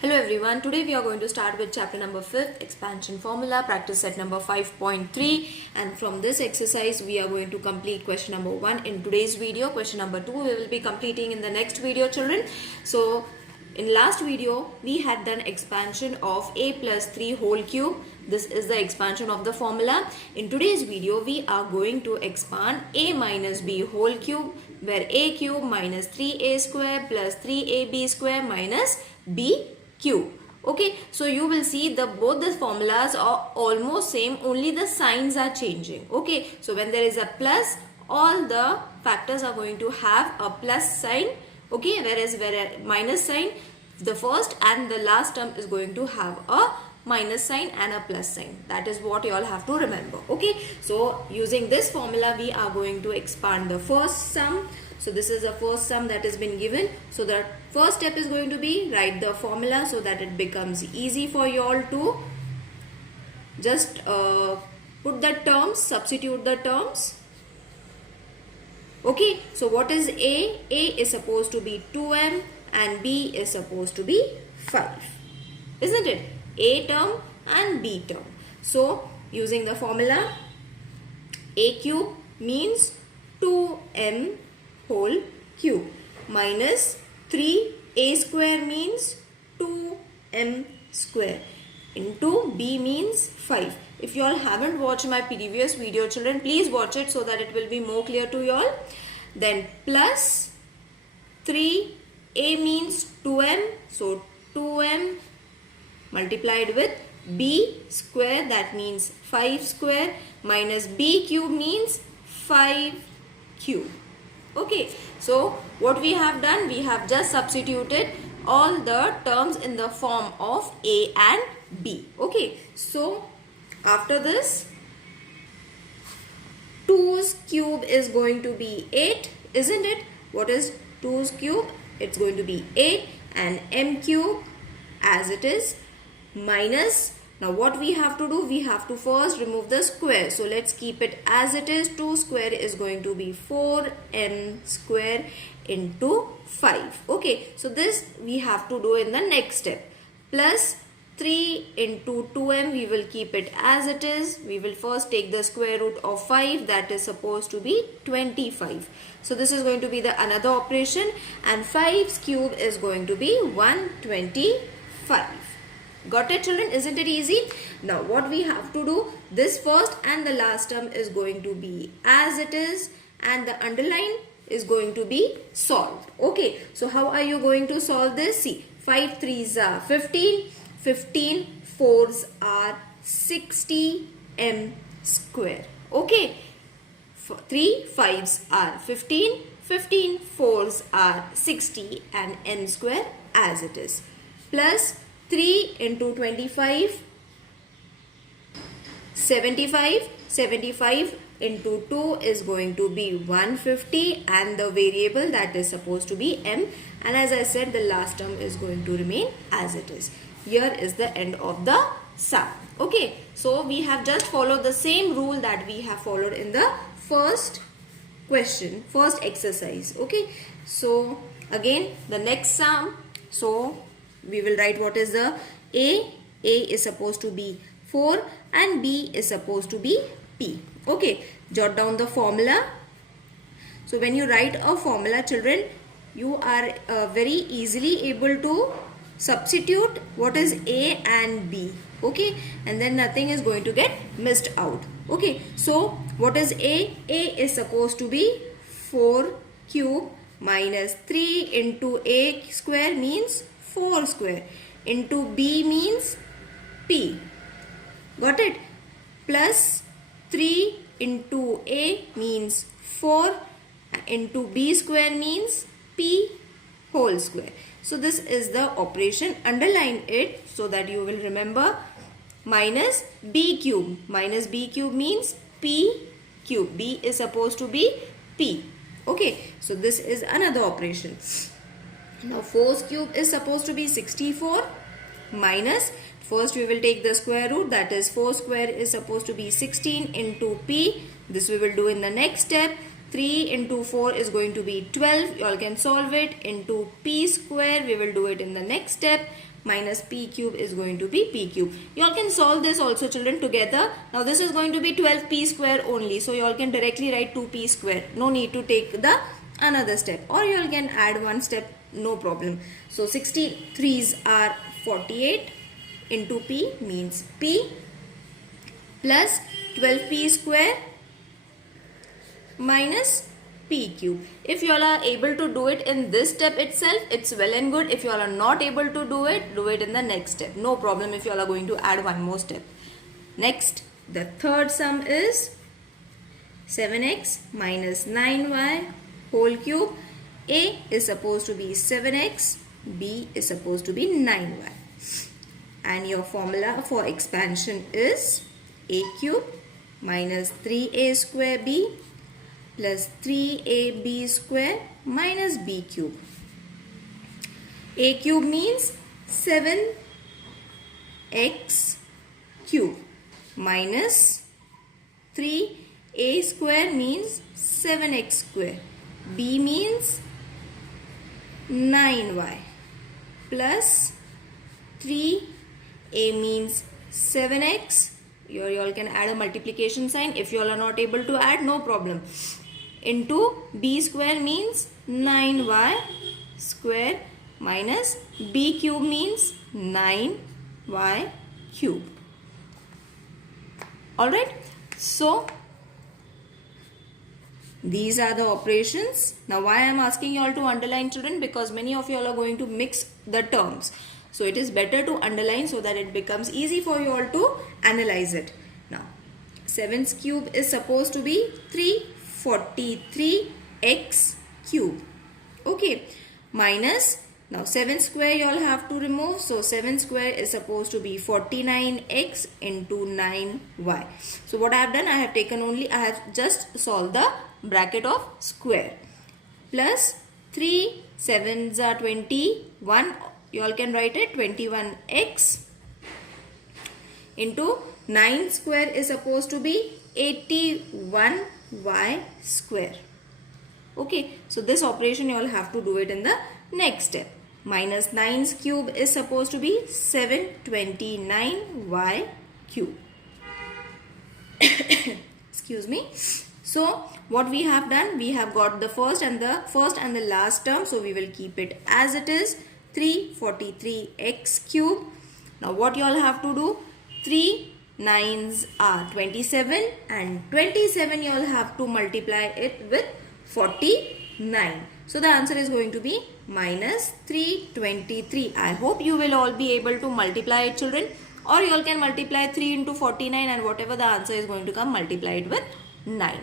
Hello everyone, today we are going to start with chapter number 5, expansion formula, practice set number 5.3, and from this exercise we are going to complete question number 1 in today's video. Question number 2 we will be completing in the next video, children. So in last video we had done expansion of a plus 3 whole cube. This is the expansion of the formula. In today's video we are going to expand a minus b whole cube, where a cube minus 3a square plus 3ab square minus b cube. Okay, so you will see both the formulas are almost same, only the signs are changing. Okay, so when there is a plus, all the factors are going to have a plus sign. Okay, whereas minus sign, the first and the last term is going to have a minus sign and a plus sign. That is what you all have to remember. Okay, so using this formula we are going to expand the first sum. So this is the first sum that has been given. So the first step is going to be write the formula so that it becomes easy for you all to just put the terms, substitute the terms. Okay, so what is A? A is supposed to be 2m and B is supposed to be 5. Isn't it? A term and B term. So using the formula, A cube means 2m whole cube minus 3a square means 2m square into b means 5. If you all haven't watched my previous video, children, please watch it so that it will be more clear to you all. Then plus 3a means 2m, so 2m multiplied with b square, that means 5 square, minus b cube means 5 cube. Okay, so what we have done, we have just substituted all the terms in the form of A and B. Okay, so after this, 2's cube is going to be 8, isn't it? What is 2's cube? It's going to be 8, and m cube as it is minus. Now what we have to do, we have to first remove the square. So let's keep it as it is. 2 square is going to be 4m square into 5. Okay, so this we have to do in the next step. Plus 3 into 2m, we will keep it as it is. We will first take the square root of 5, that is supposed to be 25. So this is going to be the another operation, and 5's cube is going to be 125. Got it, children? Isn't it easy? Now what we have to do, this first and the last term is going to be as it is, and the underline is going to be solved. Okay, so how are you going to solve this? See, 5 3's are 15, 15 4's are 60m square. Okay, 3 5's are 15, 15 4's are 60 and m square as it is, plus 3 into 25, 75, 75 into 2 is going to be 150, and the variable that is supposed to be m, and as I said, the last term is going to remain as it is. Here is the end of the sum. Okay, so we have just followed the same rule that we have followed in the first question, first exercise. Okay, so again the next sum, so we will write what is the A. A is supposed to be 4 and B is supposed to be P. Okay, jot down the formula. So when you write a formula, children, you are very easily able to substitute what is A and B. Okay, and then nothing is going to get missed out. Okay, so what is A? A is supposed to be 4 cube minus 3 into A square means 4 square into B means P. Got it? Plus 3 into A means 4 into B square means P whole square. So this is the operation. Underline it so that you will remember. Minus B cube. Minus B cube means P cube. B is supposed to be P. Okay, so this is another operation. Now 4's cube is supposed to be 64 minus, first we will take the square root, that is 4 square is supposed to be 16 into P. This we will do in the next step. 3 into 4 is going to be 12. You all can solve it. Into p square, we will do it in the next step. Minus p cube is going to be p cube. You all can solve this also, children, together. Now this is going to be 12p square only. So you all can directly write 2p square. No need to take the another step. Or you all can add one step, no problem. So 63s are 48 into p means p plus 12p square minus p cube. If you all are able to do it in this step itself, it's well and good. If you all are not able to do it in the next step. No problem if you all are going to add one more step. Next, the third sum is 7x minus 9y whole cube. A is supposed to be 7x, B is supposed to be 9y. And your formula for expansion is a cube minus 3a square b plus 3ab square minus b cube. A cube means 7x cube minus 3a square means 7x square. B means 9y plus 3a means 7x. You all can add a multiplication sign. If you all are not able to add, no problem. Into b square means 9y square minus b cube means 9y cube. Alright. So these are the operations. Now why I am asking you all to underline, children? Because many of you all are going to mix the terms. So it is better to underline so that it becomes easy for you all to analyze it. Now 7's cube is supposed to be 343x cube. Okay. Minus, now 7 square you all have to remove. So 7 square is supposed to be 49x into 9y. So what I have done, I have just solved the bracket of square. Plus 3 7s are 21. You all can write it 21x into 9 square is supposed to be 81y square. Okay, so this operation you all have to do it in the next step. Minus 9's cube is supposed to be 729y cube. Excuse me. So what we have done, we have got the first and the last term. So we will keep it as it is. 343x cube. Now what you all have to do? 3 9s are 27 and 27 you all have to multiply it with 49. So the answer is going to be minus 323. I hope you will all be able to multiply it, children. Or you all can multiply 3 into 49 and whatever the answer is going to come, multiply it with 9.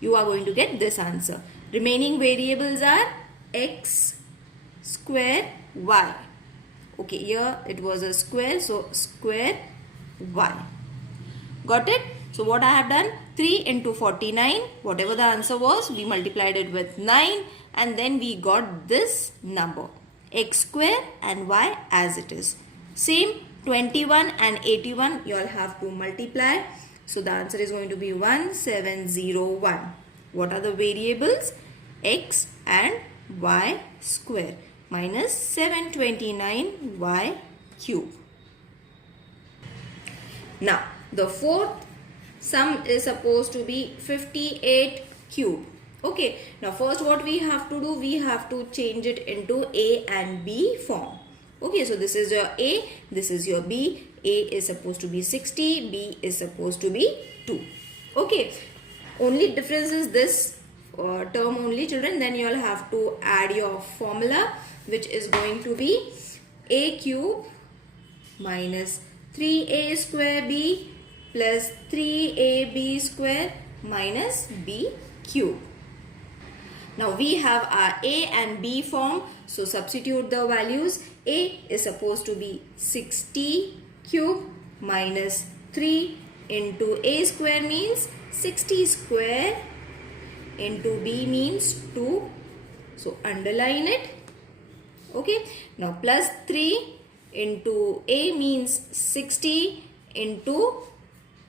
You are going to get this answer. Remaining variables are x square y. Okay, here it was a square, so square y. Got it? So what I have done, 3 into 49, whatever the answer was, we multiplied it with 9 and then we got this number, x square and y as it is. Same 21 and 81 you all have to multiply. So the answer is going to be 1701. What are the variables? X and y square minus 729y cube. Now the fourth sum is supposed to be 58 cube. Okay, now first what we have to do, we have to change it into A and B form. Okay, so this is your A, this is your B. A is supposed to be 60, B is supposed to be 2. Okay, only difference is this term only, children. Then you all have to add your formula, which is going to be A cube minus 3A square B plus 3AB square minus B cube. Now we have our A and B form. So substitute the values. A is supposed to be 60 cube minus 3 into A square means 60 square into B means 2. So underline it. Okay. Now plus 3 into A means 60 into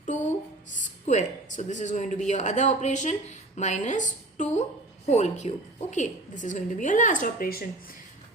2 square. So this is going to be your other operation minus 2 whole cube. Okay, this is going to be your last operation.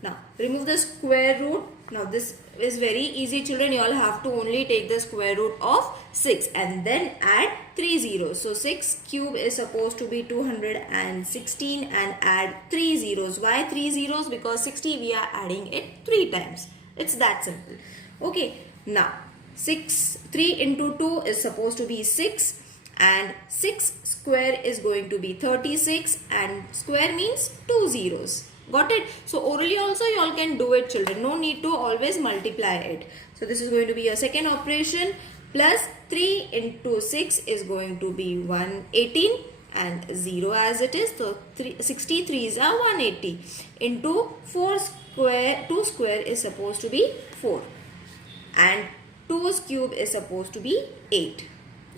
Now remove the square root. Now this is very easy, children. You all have to only take the square root of 6 and then add 3 zeros. So 6 cube is supposed to be 216 and add 3 zeros. Why 3 zeros? Because 60 we are adding it 3 times. It's that simple. Okay, now 3 into 2 is supposed to be 6 and 6 square is going to be 36 and square means 2 zeros. Got it? So orally also you all can do it, children. No need to always multiply it. So this is going to be your second operation. Plus 3 into 6 is going to be 118 and 0 as it is. So 63s are 180 into 4 square. 2 square is supposed to be 4 and 2's cube is supposed to be 8.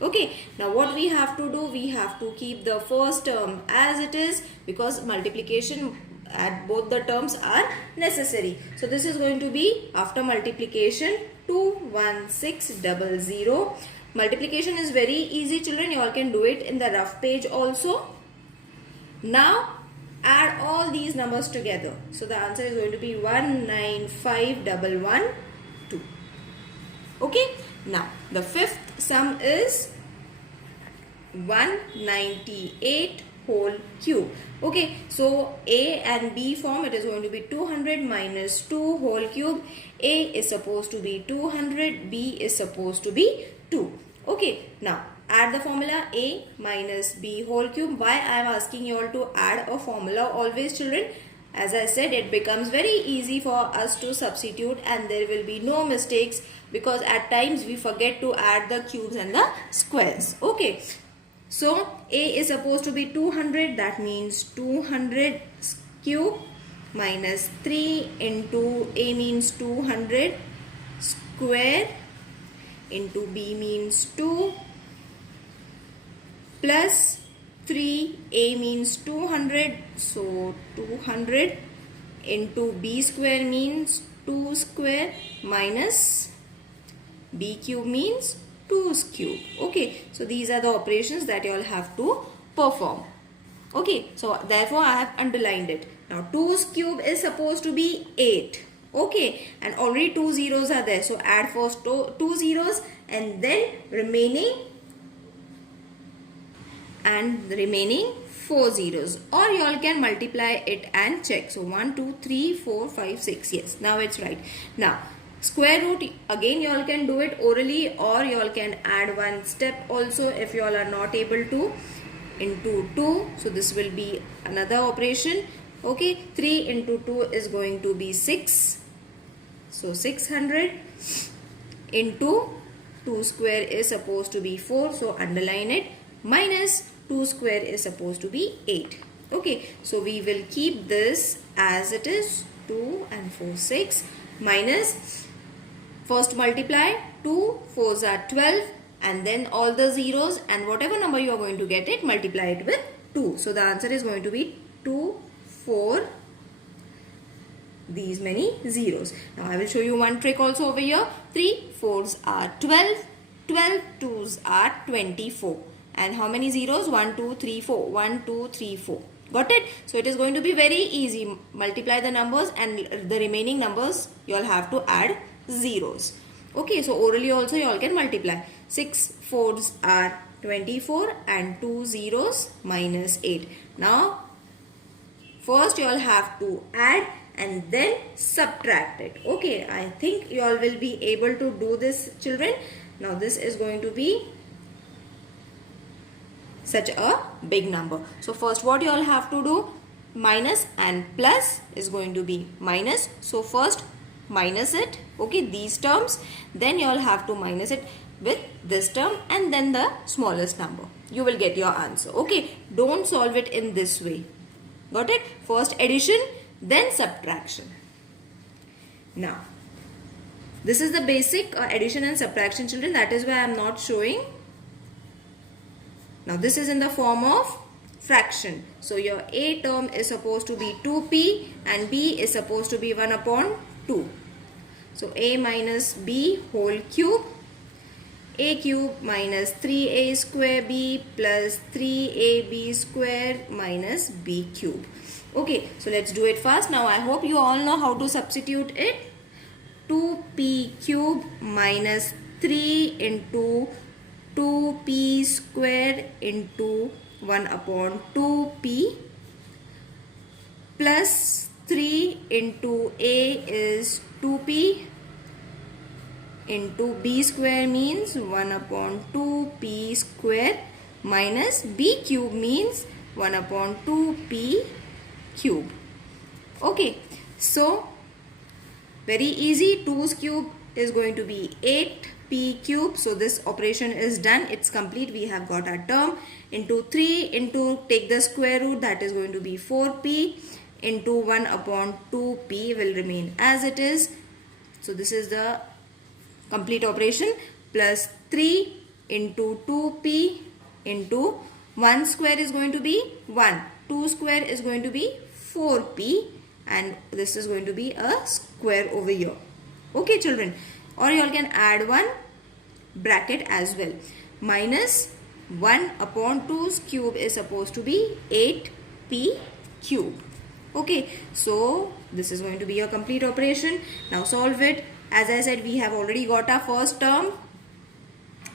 Okay, now what we have to do, we have to keep the first term as it is because multiplication at both the terms are necessary. So this is going to be after multiplication 21600. Multiplication is very easy, children. You all can do it in the rough page also. Now add all these numbers together. So the answer is going to be 195112. Okay, now the fifth sum is 198 whole cube. Okay, so A and B form, it is going to be 200 minus 2 whole cube. A is supposed to be 200, B is supposed to be 2. Okay, now add the formula A minus B whole cube. Why I am asking you all to add a formula always, children? As I said, it becomes very easy for us to substitute and there will be no mistakes because at times we forget to add the cubes and the squares. Okay. So A is supposed to be 200, that means 200 cube minus 3 into A means 200 square into B means 2 plus 3, A means 200, so 200 into B square means 2 square minus B cube means 2's cube. Okay, so these are the operations that you all have to perform. Okay, so therefore I have underlined it. Now 2's cube is supposed to be 8. Okay, and already 2 zeros are there. So add first 2 zeros and then remaining 4 zeros, or you all can multiply it and check. So 1 2 3 4 5 6. Yes, now it's right. Now square root, again you all can do it orally or you all can add one step also if you all are not able to, into 2. So this will be another operation. Okay, 3 into 2 is going to be 6. So 600 into 2 square is supposed to be 4. So underline it, minus 2 square is supposed to be 8. Okay, so we will keep this as it is, 2 and 4 6 minus, first multiply, 2 4s are 12 and then all the zeros and whatever number you are going to get it, multiply it with 2. So the answer is going to be 2 4 these many zeros. Now I will show you one trick also over here. 3 4s are 12, 12 2s are 24. And how many zeros? 1 2 3 4. 1 2 3 4. Got it? So it is going to be very easy. Multiply the numbers and the remaining numbers you all have to add zeros. Okay, so orally also you all can multiply. 6 4s are 24 and 2 zeros minus 8. Now first you all have to add and then subtract it. Okay, I think you all will be able to do this, children. Now this is going to be such a big number. So first what you all have to do, minus and plus is going to be minus. So first minus it, okay, these terms, then you all have to minus it with this term and then the smallest number. You will get your answer. Okay, don't solve it in this way. Got it? First addition, then subtraction. Now this is the basic addition and subtraction, children. That is why I am not showing. Now this is in the form of fraction. So your A term is supposed to be 2p and B is supposed to be 1 upon 2. So A minus B whole cube. a cube minus 3a square b plus 3ab square minus b cube. Okay, so let's do it fast. Now I hope you all know how to substitute it. 2p cube minus 3 into 2p square into 1 upon 2p plus 3 into a is 2p into b square means 1 upon 2p square minus b cube means 1 upon 2p cube. Okay, so very easy. 2's cube is going to be 8p cube. So this operation is done. It's complete. We have got our term. Into 3 into take the square root, that is going to be 4p into 1 upon 2p will remain as it is. So this is the complete operation. Plus 3 into 2p into 1 square is going to be 1. 2 square is going to be 4p and this is going to be a square over here. Okay children, or you all can add one bracket as well. Minus 1 upon 2's cube is supposed to be 8p cube. Okay, so this is going to be your complete operation. Now solve it. As I said, we have already got our first term.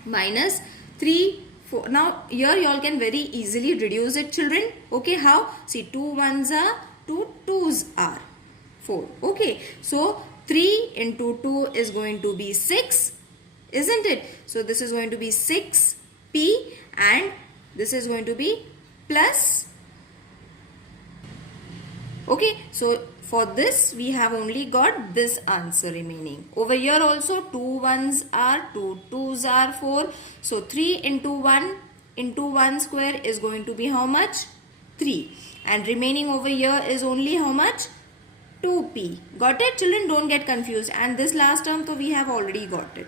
Minus 3, 4. Now here you all can very easily reduce it children. Okay, how? See, 2 1s are 2 2s are 4. Okay, so 3 into 2 is going to be 6, isn't it? So this is going to be 6p and this is going to be plus. Okay, so for this we have only got this answer remaining. Over here also 2 1s are 2 2s are 4. So 3 into 1 square is going to be how much? 3. And remaining over here is only how much? 2p. Got it children? Don't get confused. And this last term, so we have already got it.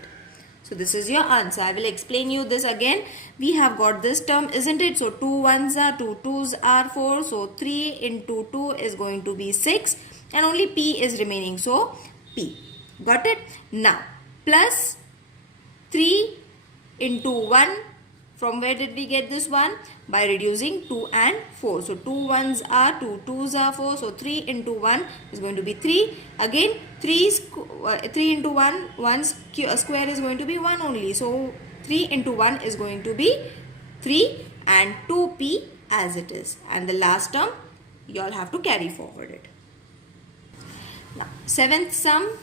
So this is your answer. I will explain you this again. We have got this term, isn't it? So 2 1s are 2 2s are 4. So 3 into 2 is going to be 6. And only p is remaining. So p. Got it? Now plus 3 into 1. From where did we get this one? By reducing 2 and 4. So 2 1s are 2 2s are 4. So 3 into 1 is going to be 3. Again 3 into 1 square is going to be 1 only. So 3 into 1 is going to be 3 and 2p as it is. And the last term you all have to carry forward it. Now 7th sum.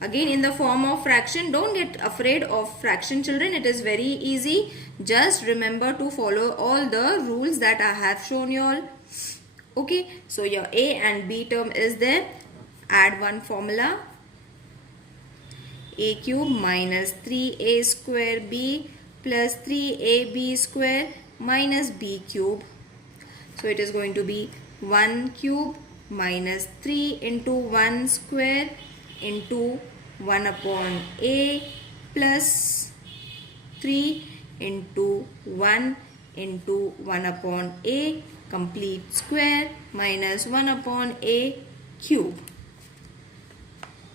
Again in the form of fraction. Don't get afraid of fraction children. It is very easy. Just remember to follow all the rules that I have shown you all. Okay. So your a and b term is there. Add one formula. A cube minus 3a square b plus 3ab square minus b cube. So it is going to be 1 cube minus 3 into 1 square into 1 upon a plus 3 into 1 into 1 upon a complete square minus 1 upon a cube.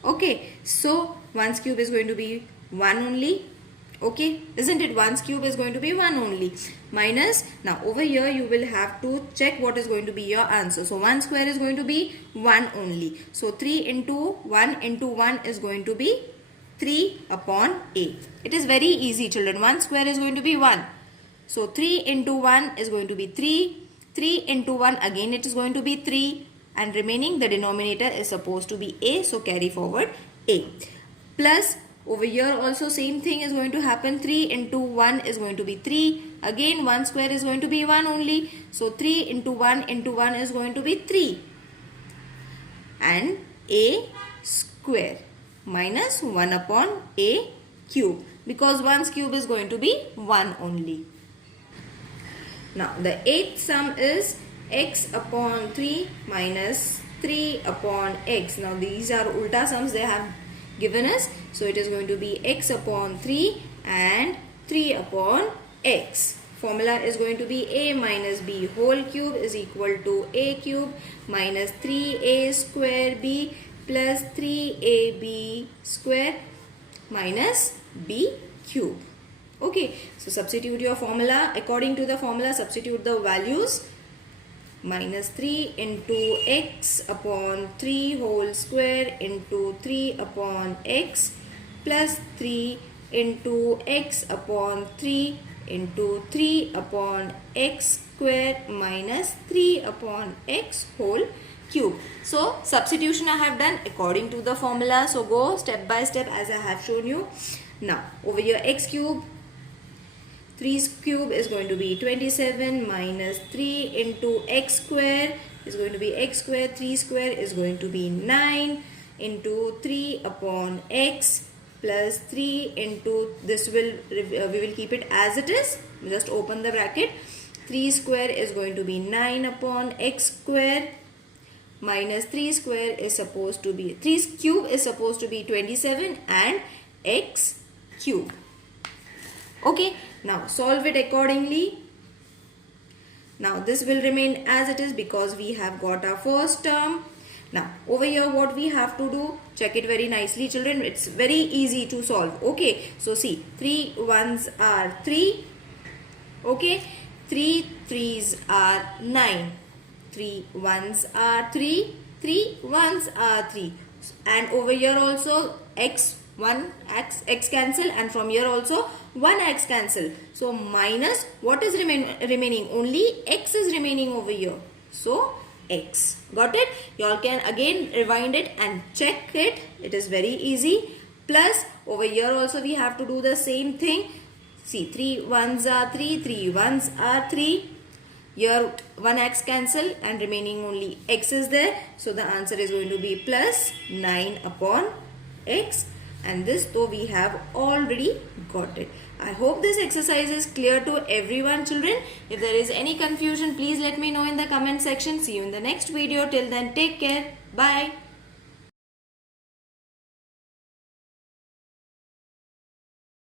Okay, so 1's cube is going to be 1 only. Okay, isn't it? 1's cube is going to be 1 only. Minus, now over here you will have to check what is going to be your answer. So 1 square is going to be 1 only. So 3 into 1 is going to be 3 upon a. It is very easy children. 1 square is going to be 1. So 3 into 1 is going to be 3. 3 into 1 again it is going to be 3. And remaining the denominator is supposed to be a. So carry forward a. Plus over here also same thing is going to happen. 3 into 1 is going to be 3. Again 1 square is going to be 1 only. So 3 into 1 is going to be 3. And a square minus 1 upon a cube. Because 1's cube is going to be 1 only. Now the 8th sum is x upon 3 minus 3 upon x. Now these are ulta sums they have given us. So it is going to be x upon 3 and 3 upon x. Formula is going to be a minus b whole cube is equal to a cube minus 3a square b plus 3ab square minus b cube. Okay, so substitute your formula. According to the formula, substitute the values. Minus 3 into x upon 3 whole square into 3 upon x plus 3 into x upon 3 into 3 upon x square minus 3 upon x whole cube. So substitution I have done according to the formula. So go step by step as I have shown you. Now over here x cube, 3 cube is going to be 27 minus 3 into x square is going to be x square. 3 square is going to be 9 into 3 upon x plus 3 into this we will keep it as it is. Just open the bracket. 3 square is going to be 9 upon x square minus 3 square is supposed to be 3 cube is supposed to be 27 and x cube. Okay, now solve it accordingly. Now this will remain as it is because we have got our first term. Now over here what we have to do, check it very nicely children, it's very easy to solve. Okay, so see, 3 ones are 3, okay, 3 threes are 9, 3 ones are 3, 3 ones are 3, and over here also x 1 x cancel, and from here also 1 x cancel. So minus what is remaining? Only x is remaining over here. So x. Got it? You all can again rewind it and check it. It is very easy. Plus over here also we have to do the same thing. See, 3 ones are 3, 3 ones are 3. Here 1 x cancel and remaining only x is there. So the answer is going to be plus 9 upon x. And this though we have already got it. I hope this exercise is clear to everyone children. If there is any confusion, please let me know in the comment section. See you in the next video. Till then, take care. Bye.